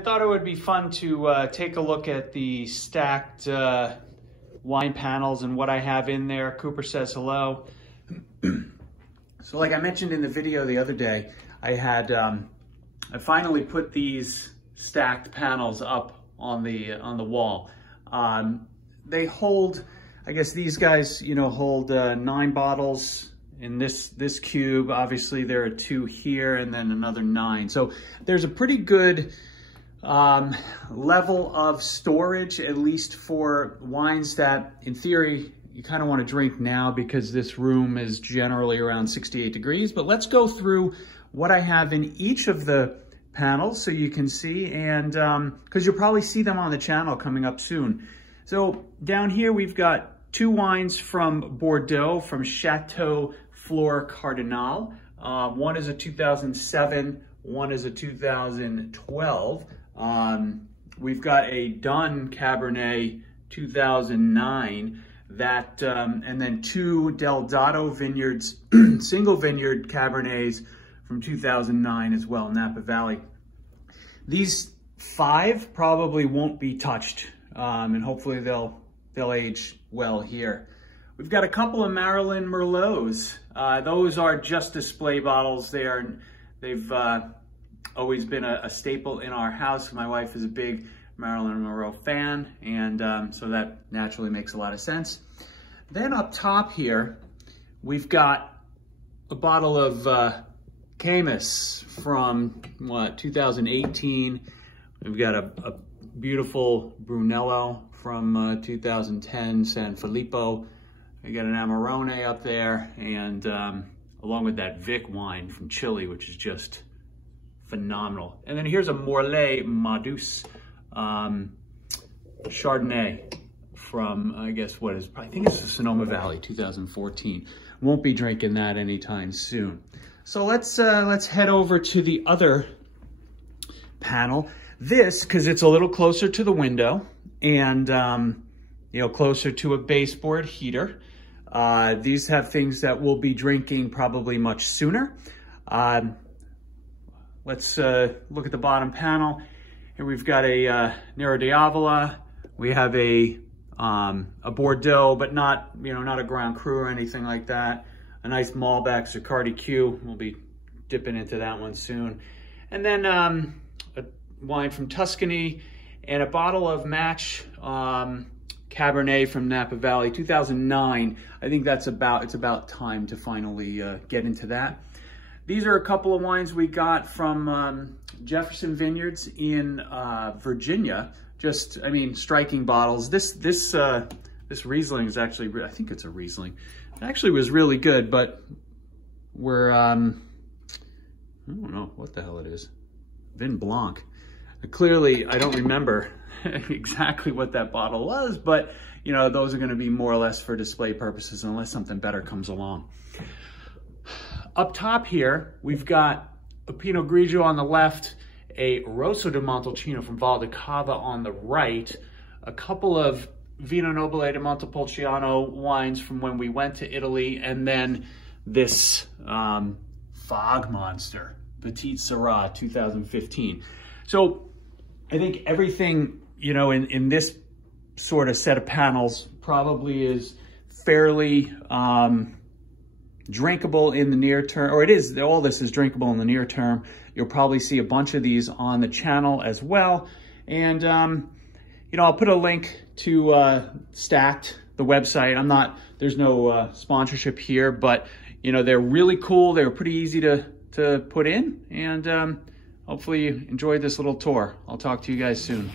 thought it would be fun to take a look at the Stact wine panels and what I have in there. Cooper says hello. So like I mentioned in the video the other day, I had I finally put these Stact panels up on the wall. They hold, I guess these guys, you know, hold 9 bottles in this cube. Obviously there are 2 here and then another 9. So there's a pretty good level of storage, at least for wines that in theory you kind of want to drink now because this room is generally around 68 degrees. But let's go through what I have in each of the panels so you can see, and because you'll probably see them on the channel coming up soon. So down here we've got 2 wines from Bordeaux, from Chateau Fleur Cardinal. One is a 2007, one is a 2012. We've got a Dun Cabernet 2009, that, and then 2 Del Dotto Vineyards, single vineyard Cabernets from 2009 as well, Napa Valley. These 5 probably won't be touched, and hopefully they'll age well here. We've got a couple of Marilyn Merlots. Those are just display bottles. They've always been a staple in our house. My wife is a big Marilyn Merlot fan, and so that naturally makes a lot of sense. Then up top here, we've got a bottle of Camus from, 2018. We've got a beautiful Brunello from 2010, San Filippo. We got an Amarone up there, and along with that Vic wine from Chile, which is just phenomenal. And then here's a Morlaix Madus Chardonnay from, I guess, I think it's the Sonoma Valley, 2014. Won't be drinking that anytime soon. So let's head over to the other panel. This, because it's a little closer to the window and you know, closer to a baseboard heater. These have things that we'll be drinking probably much sooner. Let's look at the bottom panel. Here we've got a Nero d'Avola. We have a Bordeaux, but not, you know, not a Grand Cru or anything like that. A nice Malbec Zicardi Q. We'll be dipping into that one soon. And then a wine from Tuscany and a bottle of Match Cabernet from Napa Valley, 2009. I think it's about time to finally get into that. These are a couple of wines we got from Jefferson Vineyards in Virginia. Just, I mean, striking bottles. This Riesling is actually, I think it's a Riesling. It actually was really good, but we're, I don't know what the hell it is. Vin Blanc. Clearly, I don't remember exactly what that bottle was, but you know, those are going to be more or less for display purposes unless something better comes along. Up top here, we've got a Pinot Grigio on the left, a Rosso di Montalcino from Val di Cava on the right, a couple of Vino Nobile di Montepulciano wines from when we went to Italy, and then this Fog Monster, Petite Syrah 2015. So I think everything, you know, in this sort of set of panels probably is fairly drinkable in the near term, or it is, all this is drinkable in the near term. You'll probably see a bunch of these on the channel as well. And, you know, I'll put a link to Stact, the website. There's no sponsorship here, but, you know, they're really cool. They're pretty easy to put in, and hopefully you enjoyed this little tour. I'll talk to you guys soon.